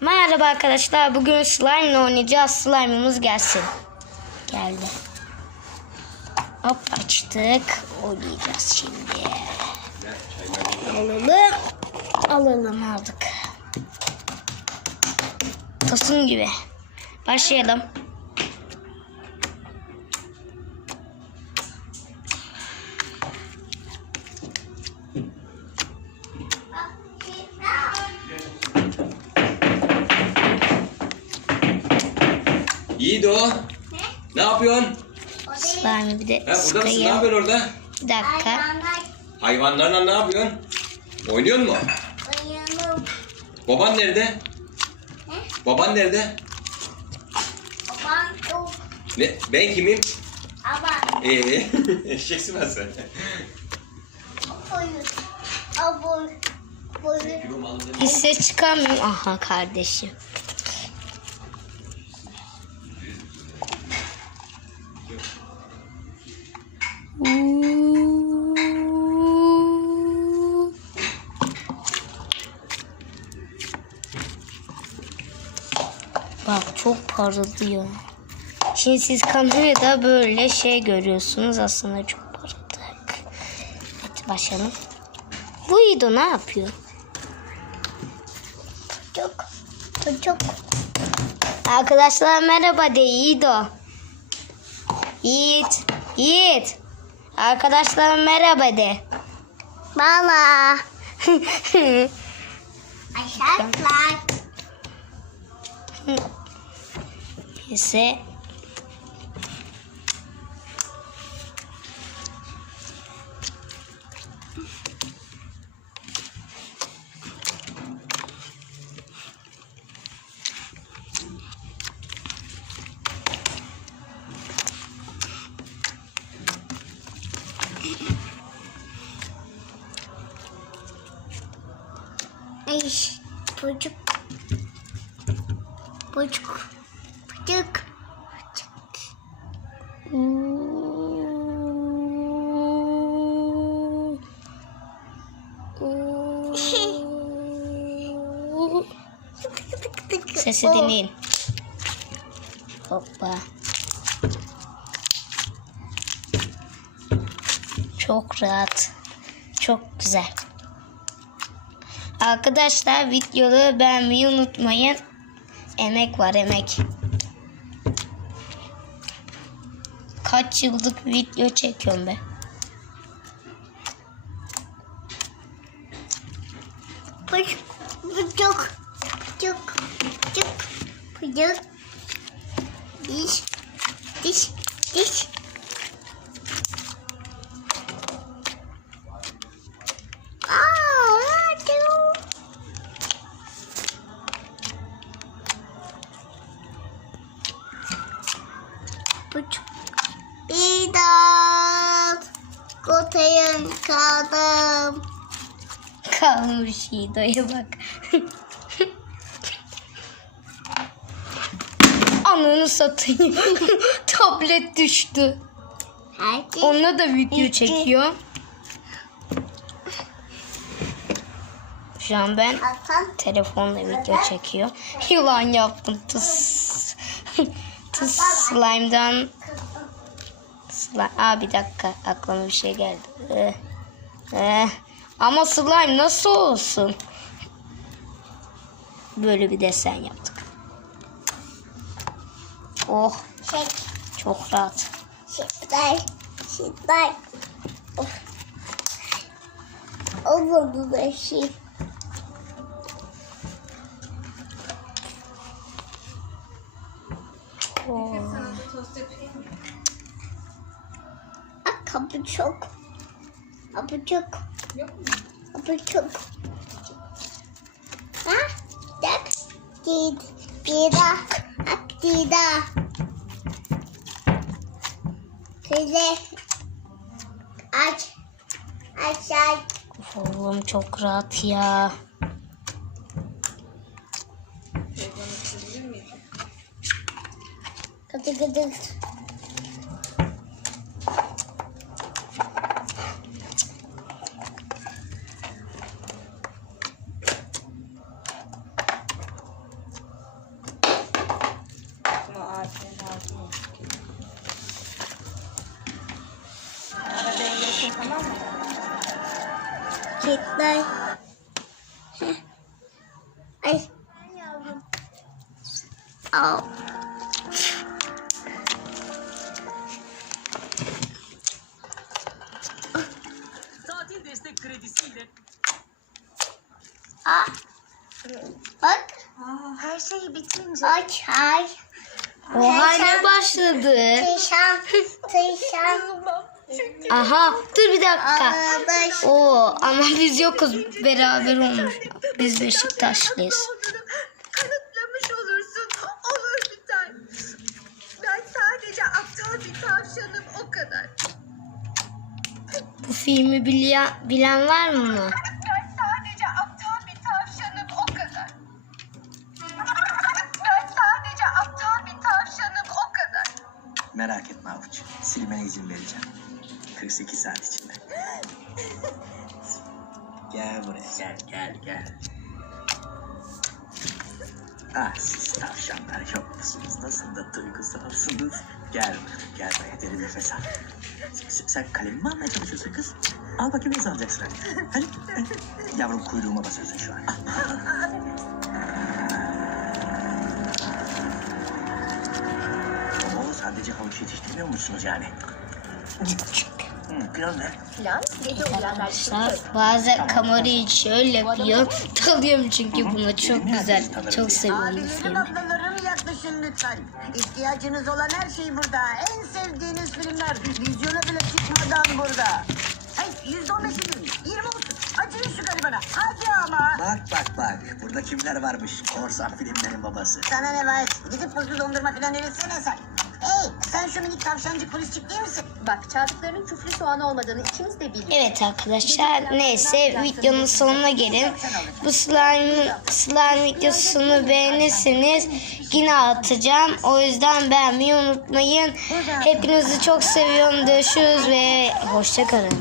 Merhaba arkadaşlar. Bugün slime ile oynayacağız. Slime'ımız gelsin. Geldi. Hop açtık. Oynayacağız şimdi. Alalım. Alalım aldık. Tosun gibi. Başlayalım. Yiğit o. Ne yapıyorsun? Slime'ı bir de Ha, burada mısın? Ne sıkayım. yapıyorsun orada? Bir dakika. Hayvanlarla ne yapıyorsun? Oynuyor mu? Baban nerede? Baban nerede? Ne? Ben kimim? Ee, eşeksin ben sen. Hiç ses çıkarmıyorum. Aha kardeşim. Bak çok parıldıyor. Şimdi siz kamerada böyle şey görüyorsunuz. Aslında çok parıldık. Hadi başlayalım. Bu İdo ne yapıyor? Çok, çok. Arkadaşlar merhaba de İdo. Yiğit, Yiğit. Arkadaşlar merhaba de. Bana. Aşağılar. Neyse. Ay, çocuk. Çocuk. Çocuk. Sesi dinleyin. Hoppa. Çok rahat. Çok güzel. Arkadaşlar videoları beğenmeyi unutmayın. Emek var emek. Kaç yıllık video çekiyorum ben. Çocuk. Çocuk. Çocuk. Çocuk. Çocuk. Diş. Diş. Diş. Aa, Kotayım kaldım. Kalmış İdo'ya bak. Ananı satayım. Tablet düştü. Herkes Onunla da video çekiyor. Şu an ben telefonla video çekiyor. Yılan yaptım. Tıs. Tıs slime'dan slime. Aa bir dakika aklıma bir şey geldi. Eh. Eh. Ama slime nasıl olsun? Böyle bir desen yaptık. Oh şey çok rahat. Şitler. Of. Olmadı da şey. Oh. Kapı çok. Kapı çok. Kapı çok. Ha? Tak. Gid. Dida. Ak dida. Kızı. Aç. Aç aç. Oğlum çok rahat ya. Gıdı gıdı. Kitler. Ay. Au. Tatil destek kredisiyle Aa. Bak. Her şey bitince Aç ay. O hale başladı. Tişan. Aha dur bir dakika. Oo ama biz yokuz beraber olmuş. Biz Beşiktaşlıyız. kanıtlamış olursun. Olur biter. Ben sadece aptal bir tavşanım o kadar. Bu filmi bilen, bilen var mı? Merak etme avuç. Silmene izin vereceğim. 48 saat içinde. gel buraya gel gel gel. Ah siz tavşanlar yok musunuz? Nasıl da duygusalsınız? Gel gel buraya derin nefes al. Sen, sen kalemi mi almaya çalışıyorsun kız? Al bakayım nasıl alacaksın hadi. Hadi. Yavrum kuyruğuma basıyorsun şu an. Havuç yetiştirmiyor musunuz yani? Hı, Plan ne? Plan gece uyanlar Arkadaşlar bazen kamerayı şöyle yapıyorum. Dalıyorum çünkü buna çok güzel. Çok seviyorum bu Abilerim filmi. ablalarım yaklaşın lütfen. İhtiyacınız olan her şey burada. En sevdiğiniz filmler vizyona bile çıkmadan burada. Hey yüzde on. Yirmi olsun. Acıyın şu garibana. Hadi ama. Bak bak bak. Burada kimler varmış? Korsan filmlerin babası. Sana ne var? Gidip buzlu dondurma falan üretsen sen. Hey sen şu minik tavşancık polisçik değil misin? Bak çaldıklarının küflü soğan olmadığını ikimiz de biliyoruz. Evet arkadaşlar neyse videonun sonuna gelin. Bu slime, slime videosunu beğenirseniz yine atacağım. O yüzden beğenmeyi unutmayın. Hepinizi çok seviyorum. Görüşürüz ve hoşçakalın.